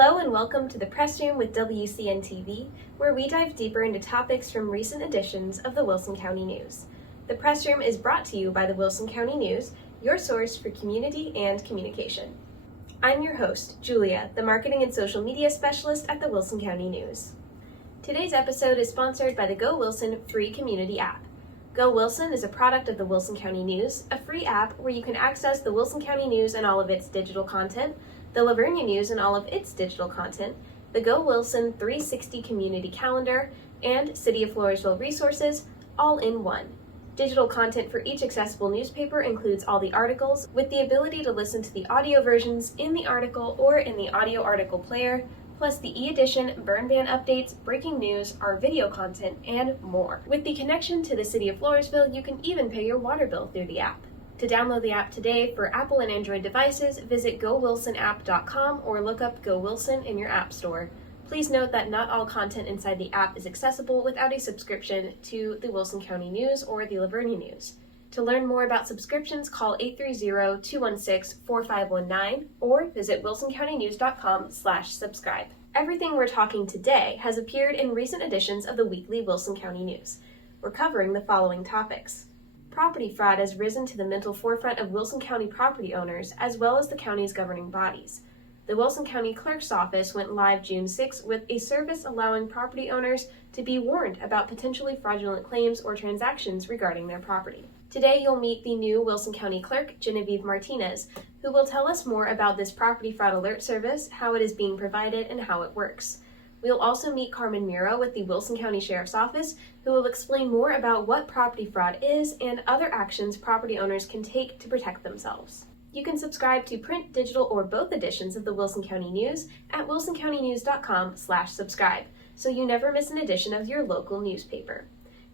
Hello and welcome to the Press Room with WCN-TV, where we dive deeper into topics from recent editions of the Wilson County News. The Press Room is brought to you by the Wilson County News, your source for community and communication. I'm your host, Julia, the Marketing and Social Media Specialist at the Wilson County News. Today's episode is sponsored by the Go Wilson free community app. Go Wilson is a product of the Wilson County News, a free app where you can access the Wilson County News and all of its digital content, the Livonia News and all of its digital content, the Go Wilson 360 community calendar, and City of Floresville resources, all in one. Digital content for each accessible newspaper includes all the articles, with the ability to listen to the audio versions in the article or in the audio article player, plus the e-edition, burn ban updates, breaking news, our video content, and more. With the connection to the City of Floresville, you can even pay your water bill through the app. To download the app today for Apple and Android devices, visit GoWilsonApp.com or look up Go Wilson in your app store. Please note that not all content inside the app is accessible without a subscription to the Wilson County News or the Livonia News. To learn more about subscriptions, call 830-216-4519 or visit wilsoncountynews.com/subscribe. Everything we're talking today has appeared in recent editions of the weekly Wilson County News. We're covering the following topics. Property fraud has risen to the mental forefront of Wilson County property owners as well as the county's governing bodies. The Wilson County Clerk's Office went live June 6 with a service allowing property owners to be warned about potentially fraudulent claims or transactions regarding their property. Today you'll meet the new Wilson County Clerk, Genevieve Martinez, who will tell us more about this property fraud alert service, how it is being provided, and how it works. We'll also meet Carmen Miro with the Wilson County Sheriff's Office, who will explain more about what property fraud is and other actions property owners can take to protect themselves. You can subscribe to print, digital, or both editions of the Wilson County News at wilsoncountynews.com/subscribe, so you never miss an edition of your local newspaper.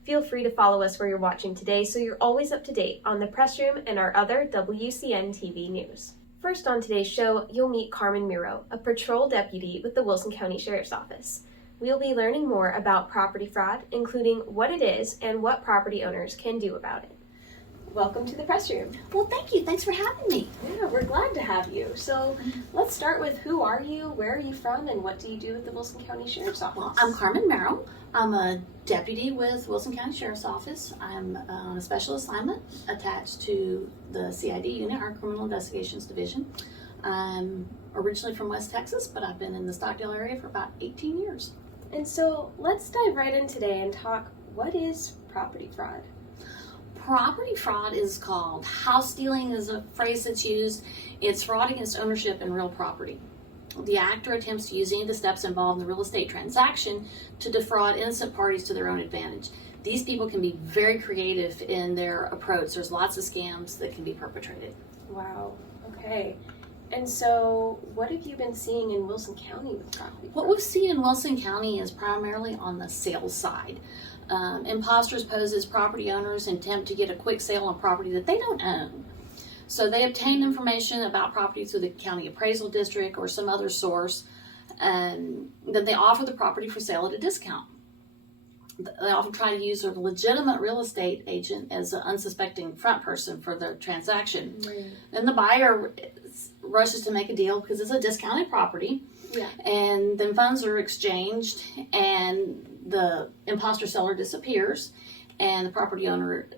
Feel free to follow us where you're watching today so you're always up to date on the Press Room and our other WCN-TV news. First on today's show, you'll meet Carmen Miro, a patrol deputy with the Wilson County Sheriff's Office. We'll be learning more about property fraud, including what it is and what property owners can do about it. Welcome to the Press Room. Well, thank you. Thanks for having me. Yeah, we're glad to have you. So let's start with who are you, where are you from, and what do you do with the Wilson County Sheriff's Office? Well, I'm Carmen Merrill. I'm a deputy with Wilson County Sheriff's Office. I'm on a special assignment attached to the CID unit, our Criminal Investigations Division. I'm originally from West Texas, but I've been in the Stockdale area for about 18 years. And so let's dive right in today and talk, what is property fraud? Property fraud is called house stealing is a phrase that's used. It's fraud against ownership in real property. The actor attempts to use any of the steps involved in the real estate transaction to defraud innocent parties to their own advantage. These people can be very creative in their approach. There's lots of scams that can be perpetrated. Wow, okay. And so what have you been seeing in Wilson County with property fraud? What we've seen in Wilson County is primarily on the sales side. Imposters pose as property owners and attempt to get a quick sale on property that they don't own. So they obtain information about property through the county appraisal district or some other source, and then they offer the property for sale at a discount. They often try to use a legitimate real estate agent as an unsuspecting front person for the transaction. Right. Then the buyer rushes to make a deal because it's a discounted property. Yeah. And then funds are exchanged and the imposter seller disappears and the property owner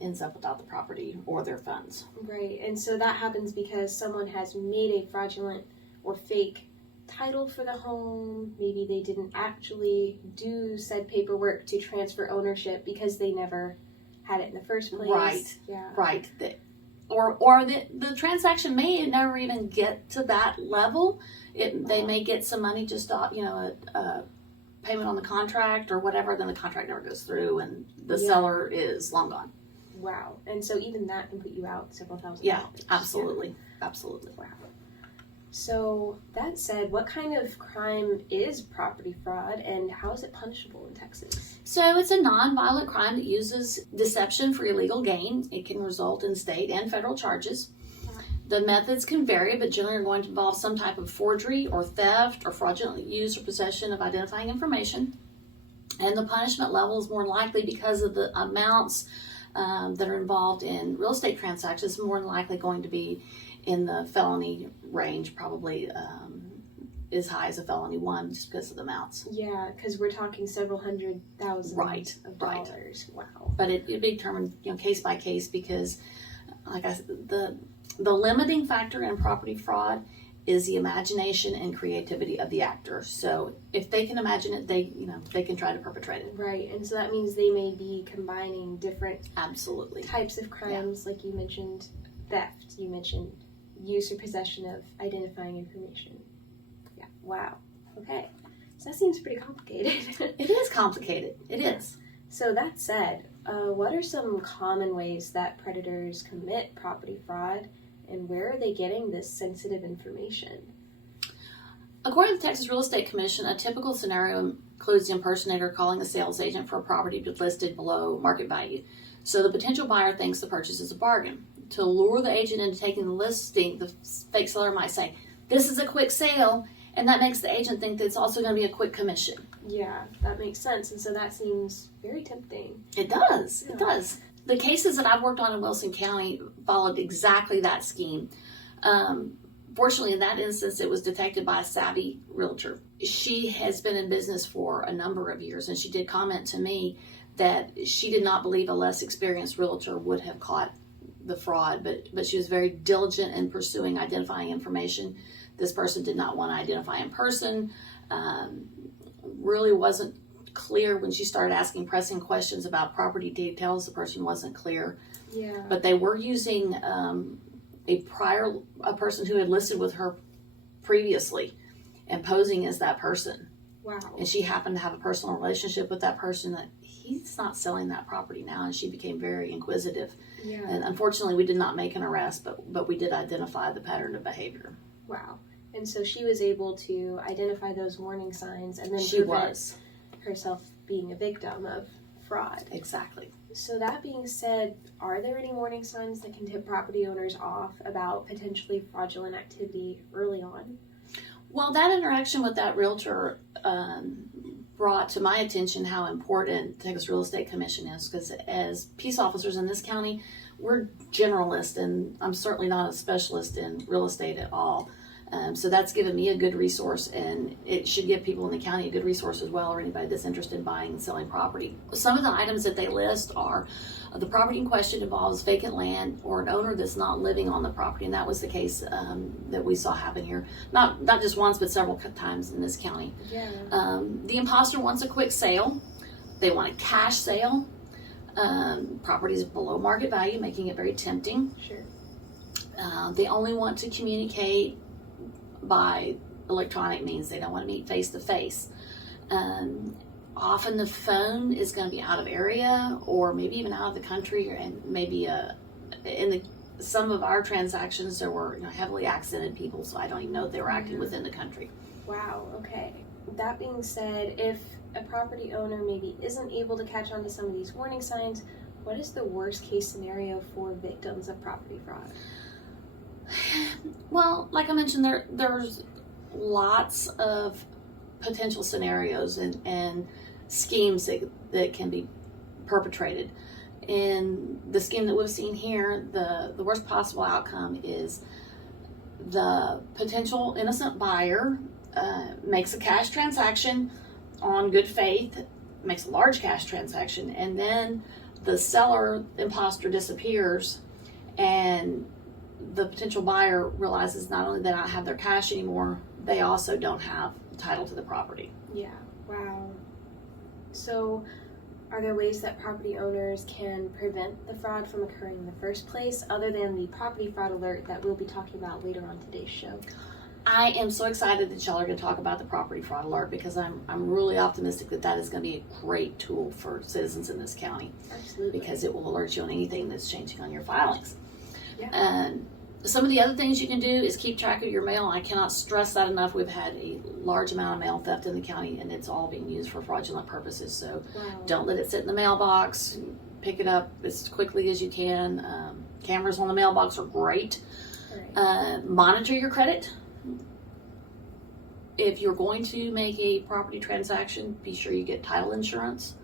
ends up without the property or their funds. Right, and so that happens because someone has made a fraudulent or fake title for the home. Maybe they didn't actually do said paperwork to transfer ownership because they never had it in the first place. Right, yeah. Right. Or the transaction may never even get to that level. They may get some money just off, a payment on the contract or whatever, then the contract never goes through and the seller is long gone. Wow. And so even that can put you out several $1,000s. Yeah, absolutely. Yeah. Absolutely. Wow. So that said, what kind of crime is property fraud and how is it punishable in Texas? So it's a non-violent crime that uses deception for illegal gain. It can result in state and federal charges. The methods can vary, but generally are going to involve some type of forgery or theft or fraudulent use or possession of identifying information. And the punishment level is more likely because of the amounts that are involved in real estate transactions, more than likely going to be in the felony range, probably as high as a felony 1 just because of the amounts. Yeah, because we're talking several hundred thousand Right, of right. dollars. Wow. But it'd be determined, case by case, because like I said, the limiting factor in property fraud is the imagination and creativity of the actor. So if they can imagine it, they can try to perpetrate it. Right, and so that means they may be combining different Absolutely. types of crimes, like you mentioned theft, you mentioned use or possession of identifying information. Yeah, wow. Okay, so that seems pretty complicated. It is complicated. It is. So that said, what are some common ways that predators commit property fraud, and where are they getting this sensitive information? According to the Texas Real Estate Commission, a typical scenario includes the impersonator calling a sales agent for a property listed below market value. So the potential buyer thinks the purchase is a bargain. To lure the agent into taking the listing, the fake seller might say, "This is a quick sale," and that makes the agent think that it's also going to be a quick commission. Yeah, that makes sense, and so that seems very tempting. It does. Yeah. It does. The cases that I've worked on in Wilson County followed exactly that scheme. Fortunately, in that instance, it was detected by a savvy realtor. She has been in business for a number of years, and she did comment to me that she did not believe a less experienced realtor would have caught the fraud, but she was very diligent in pursuing identifying information. This person did not want to identify in person, really wasn't clear when she started asking pressing questions about property details. The person wasn't clear. Yeah. But they were using a person who had listed with her previously and posing as that person. Wow. And she happened to have a personal relationship with that person that he's not selling that property now, and she became very inquisitive. Yeah. And unfortunately, we did not make an arrest, but we did identify the pattern of behavior. Wow. And so she was able to identify those warning signs and then She prevent was. herself being a victim of fraud. Exactly. So that being said, are there any warning signs that can tip property owners off about potentially fraudulent activity early on? Well, that interaction with that realtor brought to my attention how important the Texas Real Estate Commission is, because as peace officers in this county, we're generalists, and I'm certainly not a specialist in real estate at all. So that's given me a good resource, and it should give people in the county a good resource as well, or anybody that's interested in buying and selling property. Some of the items that they list are the property in question involves vacant land or an owner that's not living on the property, and that was the case that we saw happen here. Not just once, but several times in this county. Yeah. The imposter wants a quick sale. They want a cash sale. Property is below market value, making it very tempting. Sure. They only want to communicate by electronic means. They don't want to meet face to face. Often the phone is going to be out of area, or maybe even out of the country, and maybe some of our transactions there were heavily accented people, so I don't even know if they were acting within the country. Wow, okay. That being said, if a property owner maybe isn't able to catch on to some of these warning signs, what is the worst case scenario for victims of property fraud? Well, like I mentioned, there's lots of potential scenarios and schemes that can be perpetrated. In the scheme that we've seen here, the worst possible outcome is the potential innocent buyer makes a cash transaction on good faith, makes a large cash transaction, and then the seller imposter disappears, and the potential buyer realizes not only they don't have their cash anymore, they also don't have title to the property. Yeah, wow. So, are there ways that property owners can prevent the fraud from occurring in the first place, other than the property fraud alert that we'll be talking about later on today's show? I am so excited that y'all are going to talk about the property fraud alert, because I'm really optimistic that is going to be a great tool for citizens in this county. Absolutely. Because it will alert you on anything that's changing on your filings. Yeah. And some of the other things you can do is keep track of your mail. I cannot stress that enough. We've had a large amount of mail theft in the county, and it's all being used for fraudulent purposes. So Wow. don't let it sit in the mailbox. Pick it up as quickly as you can. Cameras on the mailbox are great. Right. Monitor your credit. If you're going to make a property transaction, be sure you get title insurance.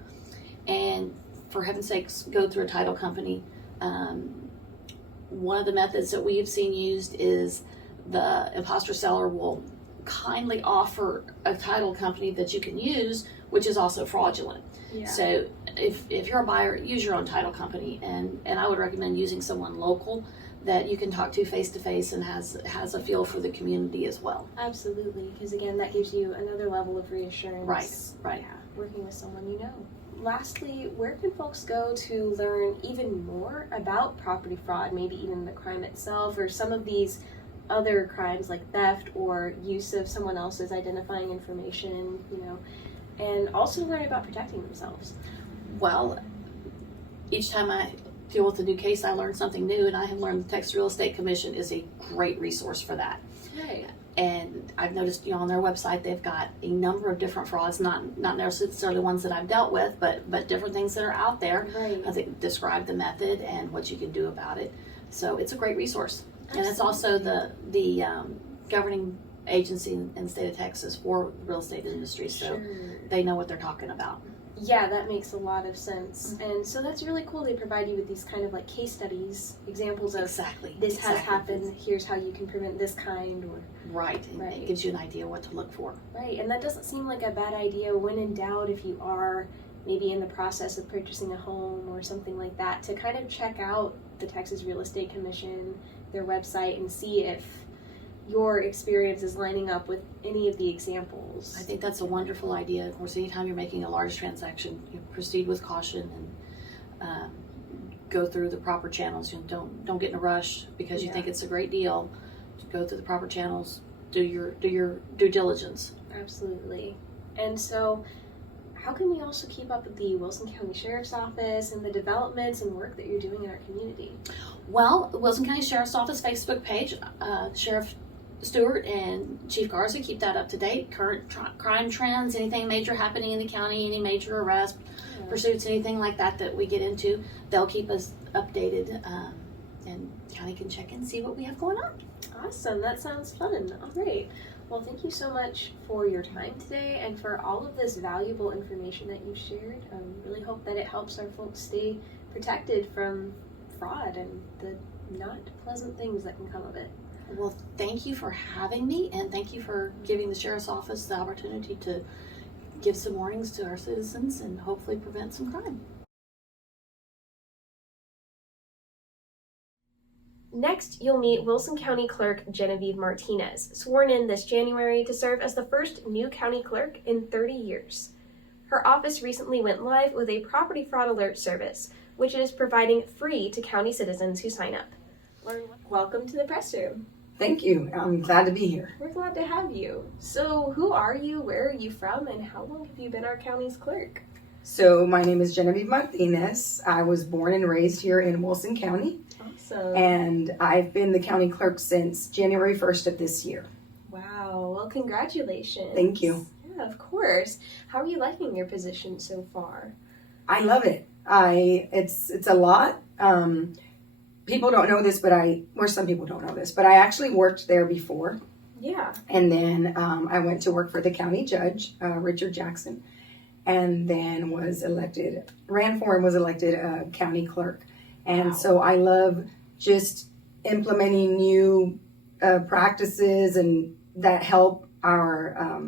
And for heaven's sakes, go through a title company. One of the methods that we have seen used is the imposter seller will kindly offer a title company that you can use, which is also fraudulent. Yeah. So if you're a buyer, use your own title company, and I would recommend using someone local that you can talk to face and has a feel for the community as well. Absolutely, because again, that gives you another level of reassurance. Right. Yeah, working with someone you know. Lastly, where can folks go to learn even more about property fraud, maybe even the crime itself, or some of these other crimes like theft or use of someone else's identifying information, and also learn about protecting themselves? Well, each time I deal with a new case, I learn something new, and I have learned the Texas Real Estate Commission is a great resource for that. Right. And I've noticed, on their website, they've got a number of different frauds, not necessarily ones that I've dealt with, but different things that are out there. Right. I think describe the method and what you can do about it. So it's a great resource. Absolutely. And it's also the governing agency in the state of Texas for the real estate industry, so Sure. they know what they're talking about. Yeah, that makes a lot of sense. And so that's really cool. They provide you with these kind of like case studies, examples of Exactly. this has happened, here's how you can prevent this kind, or Right. And Right. it gives you an idea what to look for. right. And that doesn't seem like a bad idea when in doubt, if you are maybe in the process of purchasing a home or something like that, to kind of check out the Texas Real Estate Commission, their website, and see if your experience is lining up with any of the examples. I think that's a wonderful idea. Of course, anytime you're making a large transaction, you proceed with caution and go through the proper channels. Don't get in a rush because you think it's a great deal. Go through the proper channels. Do your due diligence. Absolutely. And so, how can we also keep up with the Wilson County Sheriff's Office and the developments and work that you're doing in our community? Well, the Wilson County Sheriff's Office Facebook page, Sheriff Stewart and Chief Garza keep that up to date. Current crime trends, anything major happening in the county, any major arrest, pursuits, anything like that we get into, they'll keep us updated, and county can check in and see what we have going on. Awesome. That sounds fun. All right. Well, thank you so much for your time today and for all of this valuable information that you shared. Really hope that it helps our folks stay protected from fraud and the not pleasant things that can come of it. Well, thank you for having me, and thank you for giving the Sheriff's Office the opportunity to give some warnings to our citizens and hopefully prevent some crime. Next, you'll meet Wilson County Clerk Genevieve Martinez, sworn in this January to serve as the first new county clerk in 30 years. Her office recently went live with a property fraud alert service, which is providing free to county citizens who sign up. Welcome to the press room. Thank you. I'm glad to be here. We're glad to have you. So, who are you, where are you from, and how long have you been our county's clerk? So my name is Genevieve Martinez. I was born and raised here in Wilson County, Awesome. and I've been the county clerk since January 1st of this year. Wow. Well, congratulations. Thank you. Yeah, of course. How are you liking your position so far? I love it. It's a lot. People don't know this, or some people don't know this, but I actually worked there before. Yeah. And then I went to work for the county judge, Richard Jackson, and then ran for and was elected county clerk. And so I love just implementing new practices and that help our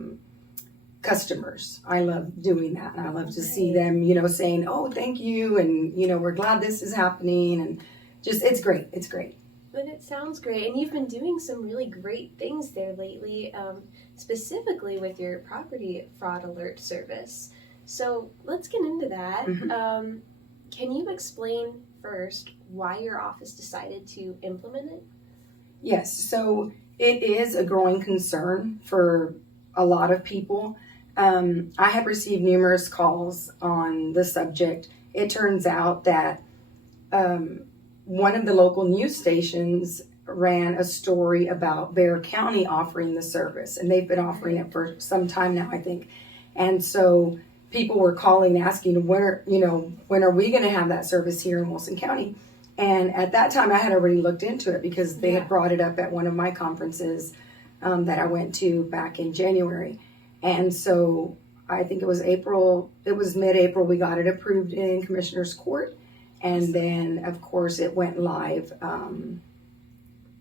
customers. I love doing that. And I love to see them, saying, oh, thank you. And, we're glad this is happening. And just, it's great. It's great. But it sounds great. And you've been doing some really great things there lately, specifically with your property fraud alert service. So let's get into that. Mm-hmm. Can you explain first why your office decided to implement it? Yes. So it is a growing concern for a lot of people. I have received numerous calls on the subject. It turns out that one of the local news stations ran a story about Bexar County offering the service, and they've been offering it for some time now, I think. And so people were calling, asking, when are we going to have that service here in Wilson County? And at that time, I had already looked into it because they had brought it up at one of my conferences that I went to back in January. And so I think it was mid-April, we got it approved in Commissioner's Court. And then, of course, it went live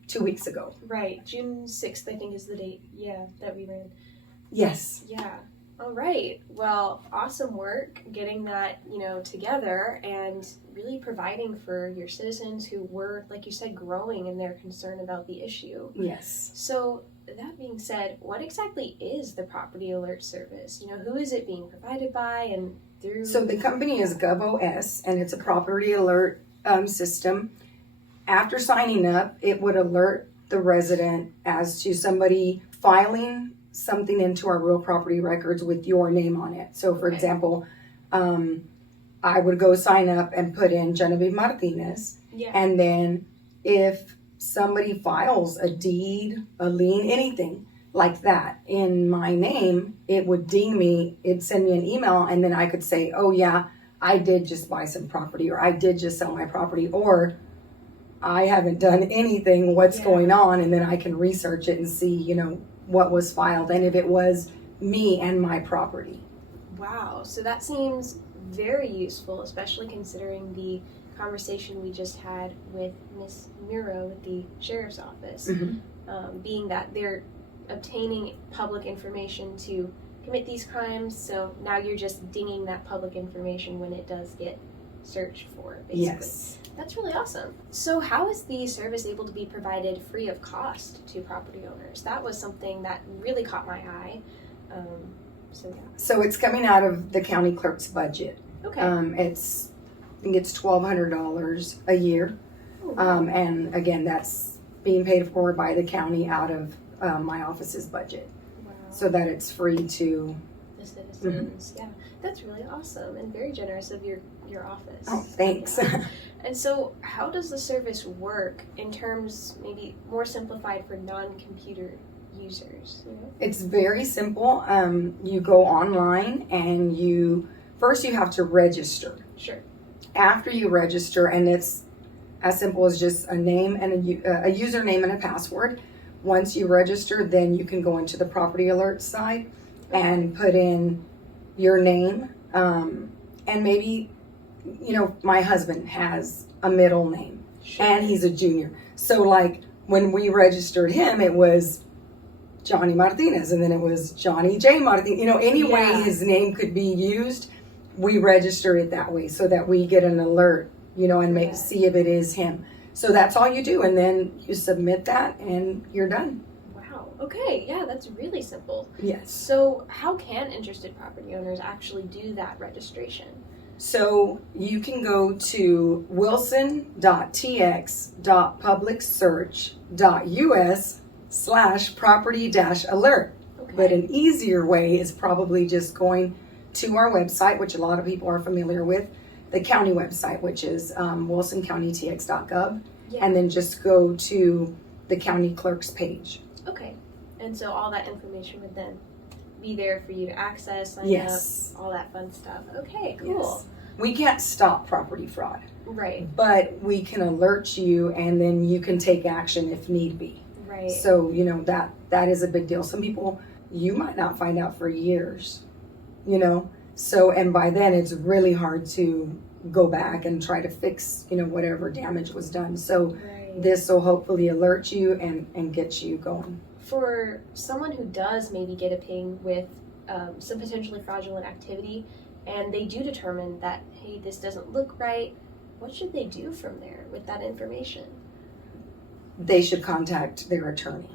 2 weeks ago. Right. June 6th, I think, is the date. Yeah, that we ran. Yes. Yeah. All right. Well, awesome work getting that, together and really providing for your citizens who were, like you said, growing in their concern about the issue. Yes. So, that being said, what exactly is the Property Alert Service? Who is it being provided by and through? So the company is GovOS, and it's a property alert system. After signing up, it would alert the resident as to somebody filing something into our real property records with your name on it. So, for example, I would go sign up and put in Genevieve Martinez, and then if somebody files a deed, a lien, anything like that in my name, it would ding me, it'd send me an email, and then I could say, oh yeah, I did just buy some property, or I did just sell my property, or I haven't done anything, what's going on, and then I can research it and see, what was filed, and if it was me and my property. Wow, so that seems very useful, especially considering the conversation we just had with Miss Muro with the Sheriff's Office, being that they're obtaining public information to commit these crimes, so now you're just dinging that public information when it does get searched for, basically. Yes. That's really awesome. So how is the service able to be provided free of cost to property owners? That was something that really caught my eye. So it's coming out of the county clerk's budget. Okay. I think it's $1,200 a year. Oh, wow. And again, that's being paid for by the county out of my office's budget. Wow. So that it's free to the citizens. Yeah, that's really awesome and very generous of your office. Oh, thanks. Yeah. And so how does the service work in terms maybe more simplified for non-computer users? It's very simple. You go online and first you have to register. Sure. After you register, and it's as simple as just a name and a username and a password. Once you register, then you can go into the property alert side and put in your name. And maybe, my husband has a middle name and he's a junior. So like when we registered him, it was Johnny Martinez, and then it was Johnny J. Martinez. Any way his name could be used, we register it that way so that we get an alert, and see if it is him. So that's all you do, and then you submit that, and you're done. Wow. Okay. Yeah, that's really simple. Yes. So how can interested property owners actually do that registration? So you can go to wilson.tx.publicsearch.us/property-alert. Okay. But an easier way is probably just going to our website, which a lot of people are familiar with, the county website, which is wilsoncountytx.gov, and then just go to the county clerk's page. Okay. And so all that information would then be there for you to access, sign up, all that fun stuff. Okay, cool. Yes. We can't stop property fraud. Right. But we can alert you, and then you can take action if need be. Right. So, that is a big deal. Some people, you might not find out for years, So, and by then it's really hard to go back and try to fix, whatever damage was done. So this will hopefully alert you and get you going. For someone who does maybe get a ping with some potentially fraudulent activity, and they do determine that, hey, this doesn't look right, what should they do from there with that information? They should contact their attorney.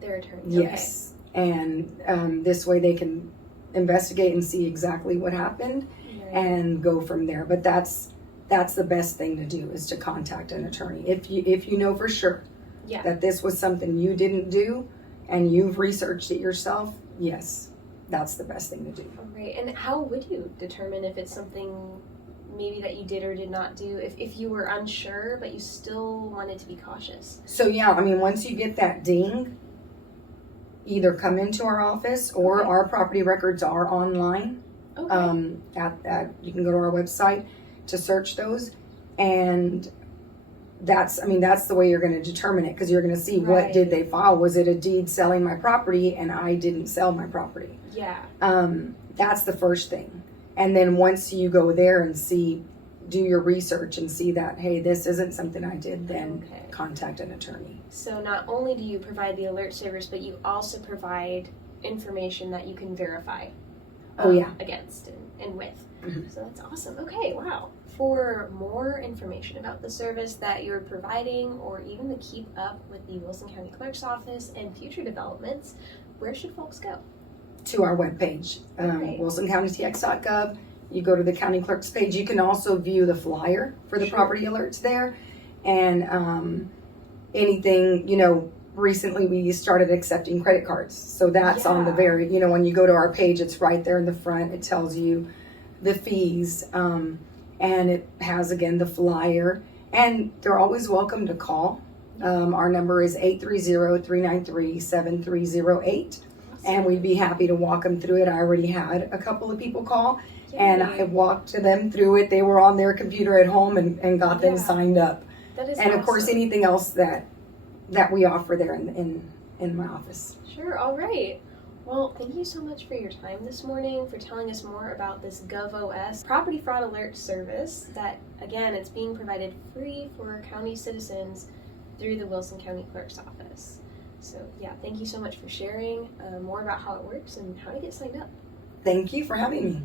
Their attorney, yes. Okay. And this way they can investigate and see exactly what happened and go from there. But that's the best thing to do, is to contact an attorney. If you know for sure that this was something you didn't do and you've researched it yourself, yes, that's the best thing to do. All right. And how would you determine if it's something maybe that you did or did not do, if you were unsure but you still wanted to be cautious? So once you get that ding, either come into our office, or our property records are online. Okay. You can go to our website to search those, and that's the way you're going to determine it, because you're going to see what did they file. Was it a deed selling my property and I didn't sell my property? Yeah. That's the first thing. And then once you go there and see, do your research and see that, hey, this isn't something I did, then Okay. contact an attorney. So not only do you provide the alert service, but you also provide information that you can verify against and with. Mhm. So that's awesome. Okay, wow. For more information about the service that you're providing, or even to keep up with the Wilson County Clerk's Office and future developments, where should folks go? To our webpage, Okay. wilsoncountytx.gov. You go to the county clerk's page. You can also view the flyer for the Sure. property alerts there. And anything, recently we started accepting credit cards. So that's on the Yeah. very, when you go to our page, it's right there in the front. It tells you the fees. And it has, again, the flyer. And they're always welcome to call. Our number is 830-393-7308. And we'd be happy to walk them through it. I already had a couple of people call, and I walked them through it. They were on their computer at home and got them Yeah. signed up. That is And of course, awesome. anything else that we offer there in my office. Sure, all right. Well, thank you so much for your time this morning, for telling us more about this GovOS property fraud alert service that, again, it's being provided free for county citizens through the Wilson County Clerk's Office. So, yeah, thank you so much for sharing more about how it works and how to get signed up. Thank you for having me.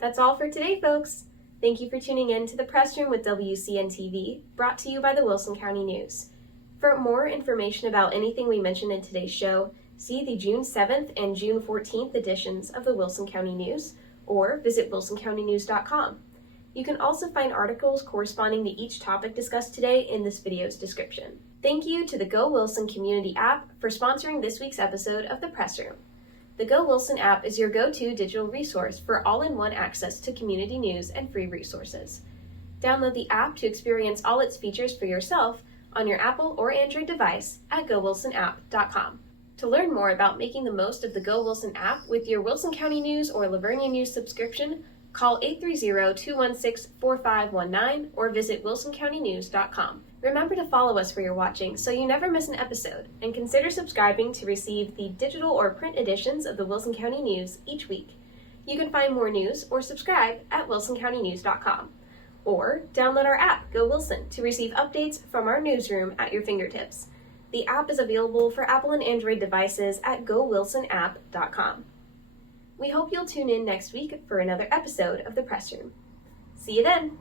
That's all for today, folks. Thank you for tuning in to the Press Room with WCN TV, brought to you by the Wilson County News. For more information about anything we mentioned in today's show, see the June 7th and June 14th editions of the Wilson County News, or visit wilsoncountynews.com. You can also find articles corresponding to each topic discussed today in this video's description. Thank you to the Go Wilson Community app for sponsoring this week's episode of the Press Room. The Go Wilson app is your go-to digital resource for all-in-one access to community news and free resources. Download the app to experience all its features for yourself on your Apple or Android device at gowilsonapp.com. To learn more about making the most of the Go Wilson app with your Wilson County News or Livonia News subscription, call 830-216-4519 or visit wilsoncountynews.com. Remember to follow us for your watching so you never miss an episode, and consider subscribing to receive the digital or print editions of the Wilson County News each week. You can find more news or subscribe at wilsoncountynews.com. Or download our app, Go Wilson, to receive updates from our newsroom at your fingertips. The app is available for Apple and Android devices at gowilsonapp.com. We hope you'll tune in next week for another episode of The Press Room. See you then!